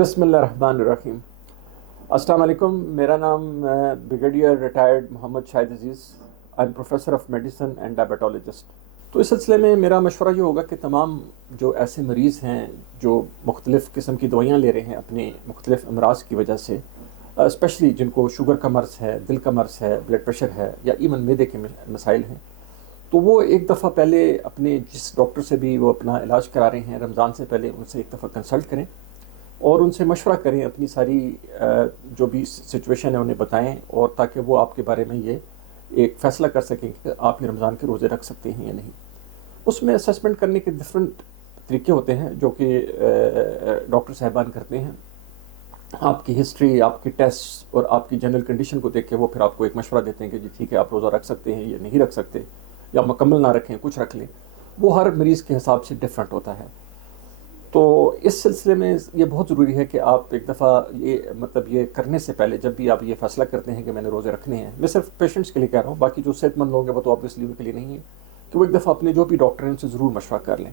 بسم اللہ الرحمن الرحیم۔ السلام علیکم، میرا نام brigadier retired Muhammad Shahid Aziz, I am professor of medicine and diabetologist. تو اس سلسلے میں میرا مشورہ یہ ہوگا کہ تمام جو ایسے مریض ہیں جو مختلف قسم کی دوائیاں لے رہے ہیں اپنے مختلف امراض کی وجہ سے، اسپیشلی جن کو شوگر کا مرض ہے، دل کا مرض ہے، بلڈ پریشر ہے، یا ایون معدے کے مسائل ہیں، تو وہ ایک دفعہ پہلے اپنے جس ڈاکٹر سے بھی وہ اپنا علاج کرا رہے ہیں رمضان سے پہلے ان سے ایک دفعہ کنسلٹ کریں اور ان سے مشورہ کریں، اپنی ساری جو بھی سچویشن ہے انہیں بتائیں، اور تاکہ وہ آپ کے بارے میں یہ ایک فیصلہ کر سکیں کہ آپ یہ رمضان کے روزے رکھ سکتے ہیں یا نہیں۔ اس میں اسیسمنٹ کرنے کے ڈفرینٹ طریقے ہوتے ہیں جو کہ ڈاکٹر صاحبان کرتے ہیں۔ آپ کی ہسٹری، آپ کے ٹیسٹ اور آپ کی جنرل کنڈیشن کو دیکھ کے وہ پھر آپ کو ایک مشورہ دیتے ہیں کہ جی ٹھیک ہے آپ روزہ رکھ سکتے ہیں یا نہیں رکھ سکتے، یا مکمل نہ رکھیں، کچھ رکھ لیں۔ وہ ہر مریض کے حساب سے ڈفرینٹ ہوتا ہے۔ تو اس سلسلے میں یہ بہت ضروری ہے کہ آپ ایک دفعہ یہ کرنے سے پہلے جب بھی آپ یہ فیصلہ کرتے ہیں کہ میں نے روزے رکھنے ہیں، میں صرف پیشنٹس کے لیے کہہ رہا ہوں، باقی جو صحت مند لوگ ہیں وہ تو آبویسلی ان کے لیے نہیں ہے، کہ وہ ایک دفعہ اپنے جو بھی ڈاکٹر ہیں ان سے ضرور مشورہ کر لیں۔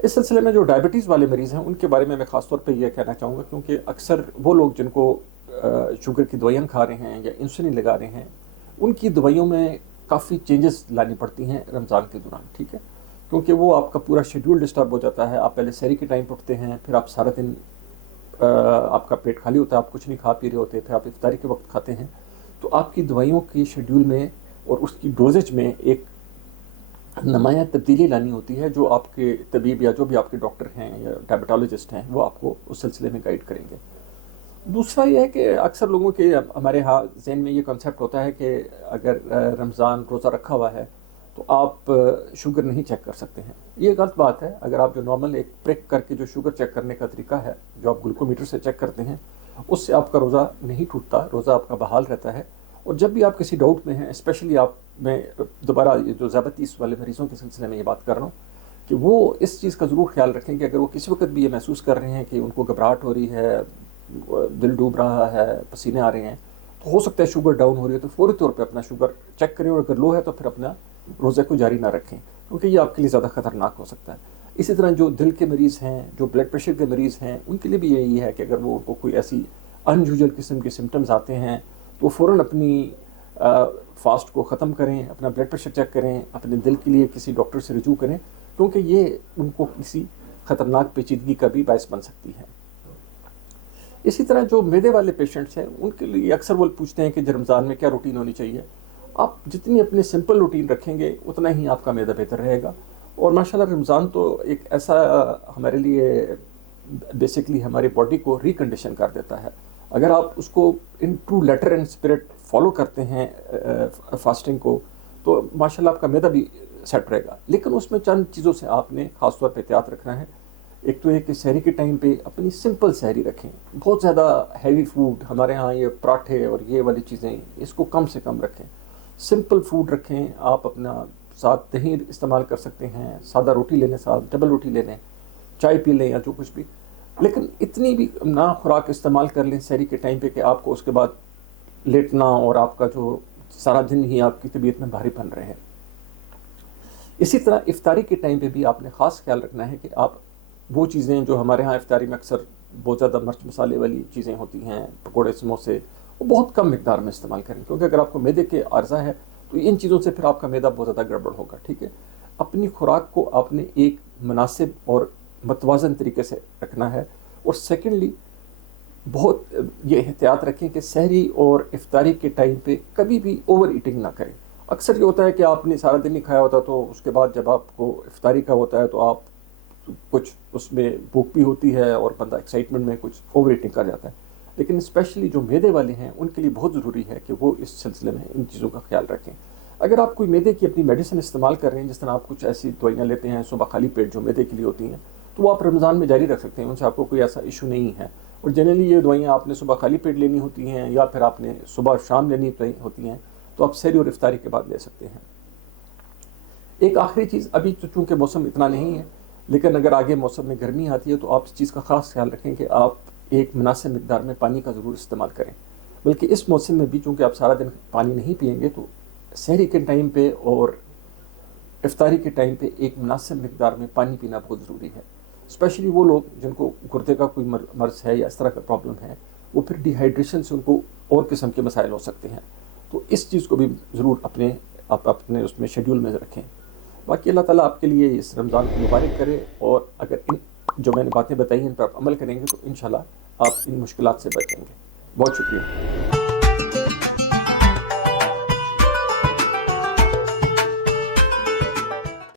اس سلسلے میں جو ڈائبٹیز والے مریض ہیں ان کے بارے میں خاص طور پہ یہ کہنا چاہوں گا، کیونکہ اکثر وہ لوگ جن کو شوگر کی دوائیاں کھا رہے ہیں یا انسولین لگا رہے ہیں، ان کی دوائیوں میں کافی چینجز لانی پڑتی ہیں رمضان کے دوران، ٹھیک ہے، کیونکہ وہ آپ کا پورا شیڈیول ڈسٹرب ہو جاتا ہے۔ آپ پہلے سحری کے ٹائم پہ اٹھتے ہیں، پھر آپ سارا دن آپ کا پیٹ خالی ہوتا ہے، آپ کچھ نہیں کھا پی رہے ہوتے، پھر آپ افطاری کے وقت کھاتے ہیں، تو آپ کی دوائیوں کی شیڈیول میں اور اس کی ڈوزج میں ایک نمایاں تبدیلی لانی ہوتی ہے، جو آپ کے طبیب یا جو بھی آپ کے ڈاکٹر ہیں یا ڈائبٹالوجسٹ ہیں وہ آپ کو اس سلسلے میں گائیڈ کریں گے۔ دوسرا یہ ہے کہ اکثر لوگوں کے ہمارے ہاں ذہن میں یہ کنسیپٹ ہوتا ہے کہ اگر رمضان روزہ رکھا ہوا ہے تو آپ شوگر نہیں چیک کر سکتے ہیں۔ یہ غلط بات ہے۔ اگر آپ جو نارمل ایک پرک کر کے جو شوگر چیک کرنے کا طریقہ ہے، جو آپ گلوکومیٹر سے چیک کرتے ہیں، اس سے آپ کا روزہ نہیں ٹوٹتا، روزہ آپ کا بحال رہتا ہے۔ اور جب بھی آپ کسی ڈاؤٹ میں ہیں، اسپیشلی میں دوبارہ جو ذیابیطس والے مریضوں کے سلسلے میں یہ بات کر رہا ہوں کہ وہ اس چیز کا ضرور خیال رکھیں کہ اگر وہ کسی وقت بھی یہ محسوس کر رہے ہیں کہ ان کو گھبراہٹ ہو رہی ہے، دل ڈوب رہا ہے، پسینے آ رہے ہیں، تو ہو سکتا ہے شوگر ڈاؤن ہو رہی ہے، تو فوری طور پہ اپنا شوگر چیک کریں، اور اگر لو ہے تو پھر اپنا روزے کو جاری نہ رکھیں، کیونکہ یہ آپ کے لیے زیادہ خطرناک ہو سکتا ہے۔ اسی طرح جو دل کے مریض ہیں، جو بلڈ پریشر کے مریض ہیں، ان کے لیے بھی یہی ہے کہ اگر وہ کو کوئی ایسی ان یوزول قسم کے سمٹمز آتے ہیں تو فوراً اپنی فاسٹ کو ختم کریں، اپنا بلڈ پریشر چیک کریں، اپنے دل کے لیے کسی ڈاکٹر سے رجوع کریں، کیونکہ یہ ان کو کسی خطرناک پیچیدگی کا بھی باعث بن سکتی ہے۔ اسی طرح جو معدے والے پیشنٹس ہیں ان کے لیے اکثر وہ پوچھتے ہیں کہ رمضان میں کیا روٹین ہونی چاہیے۔ آپ جتنی اپنے سمپل روٹین رکھیں گے اتنا ہی آپ کا معدہ بہتر رہے گا۔ اور ماشاءاللہ رمضان تو ایک ایسا ہمارے لیے بیسکلی ہماری باڈی کو ریکنڈیشن کر دیتا ہے۔ اگر آپ اس کو in true letter and spirit follow کرتے ہیں فاسٹنگ کو، تو ماشاءاللہ آپ کا معدہ بھی سیٹ رہے گا۔ لیکن اس میں چند چیزوں سے آپ نے خاص طور پہ احتیاط رکھنا ہے۔ ایک تو یہ کہ سحری کے ٹائم پہ اپنی سمپل سحری رکھیں، بہت زیادہ ہیوی فوڈ، ہمارے ہاں یہ پراٹھے اور یہ والی چیزیں، اس کو کم سے کم رکھیں، سمپل فوڈ رکھیں۔ آپ اپنا ساتھ دہی استعمال کر سکتے ہیں، سادہ روٹی لے لیں، ساتھ ڈبل روٹی لے لیں، چائے پی لیں یا جو کچھ بھی، لیکن اتنی بھی نہ خوراک استعمال کر لیں سحری کے ٹائم پہ کہ آپ کو اس کے بعد لیٹنا اور آپ کا جو سارا دن ہی آپ کی طبیعت میں بھاری بن رہے ہیں۔ اسی طرح افطاری کے ٹائم پہ بھی آپ نے خاص خیال رکھنا ہے کہ آپ وہ چیزیں جو ہمارے ہاں افطاری میں اکثر بہت زیادہ مرچ مسالے والی چیزیں ہوتی ہیں، پکوڑے، سموسے، وہ بہت کم مقدار میں استعمال کریں، کیونکہ اگر آپ کو معدے کے عارضہ ہے تو ان چیزوں سے پھر آپ کا معدہ بہت زیادہ گڑبڑ ہوگا، ٹھیک ہے۔ اپنی خوراک کو آپ نے ایک مناسب اور متوازن طریقے سے رکھنا ہے۔ اور سیکنڈلی بہت یہ احتیاط رکھیں کہ سحری اور افطاری کے ٹائم پہ کبھی بھی اوور ایٹنگ نہ کریں۔ اکثر یہ ہوتا ہے کہ آپ نے سارا دن نہیں کھایا ہوتا، تو اس کے بعد جب آپ کو افطاری کا ہوتا ہے تو آپ کچھ اس میں بھوک بھی ہوتی ہے اور بندہ ایکسائٹمنٹ میں کچھ اوور ایٹنگ کر جاتا ہے۔ لیکن اسپیشلی جو معدے والے ہیں ان کے لیے بہت ضروری ہے کہ وہ اس سلسلے میں ان چیزوں کا خیال رکھیں۔ اگر آپ کوئی معدے کی اپنی میڈیسن استعمال کر رہے ہیں، جس طرح آپ کچھ ایسی دوائیاں لیتے ہیں صبح خالی پیٹ جو معدے کے لیے ہوتی ہیں، تو وہ آپ رمضان میں جاری رکھ سکتے ہیں، ان سے آپ کو کوئی ایسا ایشو نہیں ہے۔ اور جنرلی یہ دوائیاں آپ نے صبح خالی پیٹ لینی ہوتی ہیں یا پھر آپ نے صبح شام لینی ہوتی ہیں، تو آپ سحری اور افطاری کے بعد لے سکتے ہیں۔ ایک آخری چیز، ابھی تو چونکہ موسم اتنا نہیں ہے، لیکن اگر آگے موسم میں گرمی آتی ہے تو آپ اس چیز کا خاص خیال رکھیں کہ آپ ایک مناسب مقدار میں پانی کا ضرور استعمال کریں۔ بلکہ اس موسم میں بھی چونکہ آپ سارا دن پانی نہیں پئیں گے، تو سحری کے ٹائم پہ اور افطاری کے ٹائم پہ ایک مناسب مقدار میں پانی پینا بہت ضروری ہے۔ اسپیشلی وہ لوگ جن کو گردے کا کوئی مرض ہے یا اس طرح کا پرابلم ہے، وہ پھر ڈی ہائیڈریشن سے ان کو اور قسم کے مسائل ہو سکتے ہیں. تو اس چیز کو بھی ضرور اپنے اس میں شیڈیول میں رکھیں. باقی اللہ تعالیٰ آپ کے لیے اس رمضان کو مبارک کرے، اور اگر ان جو میں نے باتیں بتائی ہیں ان پر آپ عمل کریں گے تو انشاءاللہ آپ ان مشکلات سے بچیں گے. بہت شکریہ.